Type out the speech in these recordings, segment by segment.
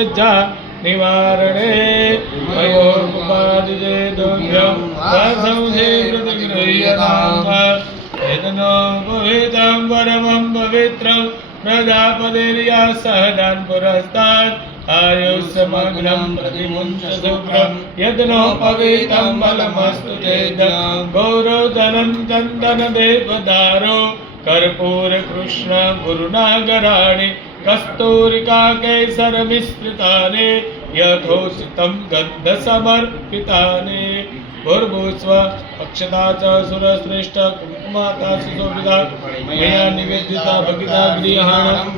दुर्गच्छा निवारणे। वयोर्मुपादिजे दुर्भ्यं संसे कृतगृह्यताम् वेदनो भवेदं परमं पवित्रं प्रजापतिर्या सहदान् पुरस्तात्। आयुष्यमग्नं प्रतिमुञ्च शुक्रं यदनोपवीतं बलमस्तु चेद गौरौ धनं चन्दन देवदारो कर्पूरकृष्ण गुरुनागराणि कस्तूरिका कैसर मिश्रिताने यथोषितं ने भूर्भुस्व अक्षता च सुरश्रेष्ठ कुमाता सुशोभिता मया निवेदिता भगिता गृहाण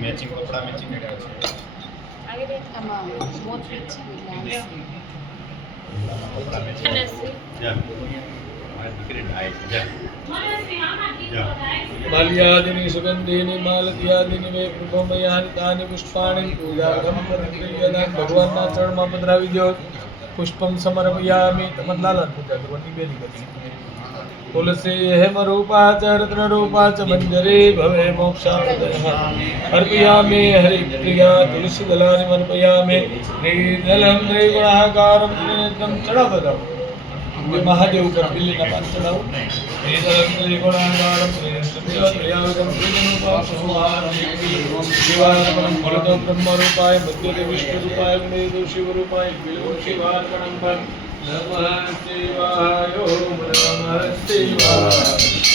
मैचिंग कपड़ा मैचिंग आगे બાલ્યાદિની સુગંધિની માલત્યાદિની મે પ્રભમય હરિતાની પુષ્પાણી, પૂજાર્થમ પ્રક્રિયદાન ભગવાનના ચરણમાં પધરાવી દો પુષ્પમ સમર્પયામિ તમન્નાલા પૂજા કરવાની બેની કરી तुलसी हेमरूपा च रूपा च मंजरी भवे मोक्षा अर्पया मे हरि प्रिया तुलसी दला तुलसीदलानि अर्पयामे श्रीदलं श्रीगुणाकारं श्रीनेत्रं चढपदम् मैं महादेव का बिल्ली का पास चलाऊं श्रीदलं श्रीगुणाकारं श्रीनेत्रं शिवार्पणं फलदं ब्रह्मरूपाय मध्यदेविष्णुरूपाय मेदो शिवरूपाय बिलो शिवार्पणं શિવાય ઓમ નમઃ શિવાય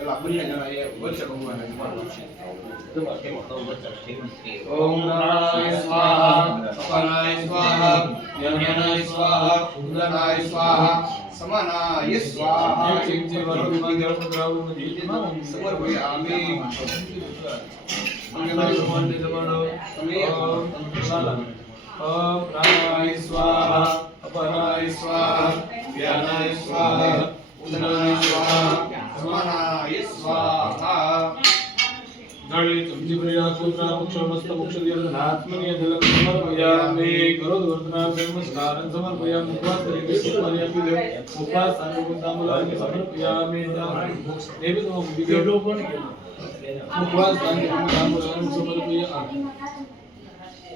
त्याला आपण येणार वर्ष भगवान ओम नारायण स्वाहा अपनाय स्वाहा यमनाय स्वाहा उदनाय स्वाहा समानाय स्वाहा समर्पयामि ओम नाराय स्वाहा अपनाय स्वाहा ज्ञानाय स्वाहा उदनाय स्वाहा समानाय स्वाहा। दळित विप्रिया सूत्र मोक्ष मस्त मोक्ष दीर्घ आत्मनीय जलक समर्पयामि। करोद वर्धना नमस्कारं समर्पयामि। उपवास तरीके समर्पयामि। देव उपवास सांगोपदामुलानि समर्पयामि देवी नमो विद्या उपवास सांगोपदामुलानि समर्पयामि।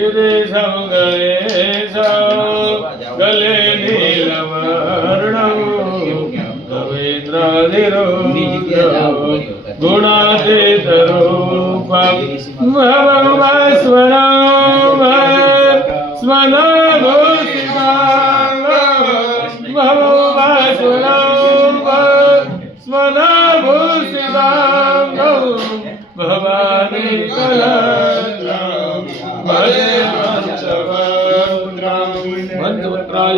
गिरी सौगळे सौगले नीलवर्ण रवींद्राधिरो गुणातीत रूप भगवास्वर स्वन घोषिता भगवास्वर स्वन भूषिता भवानी कला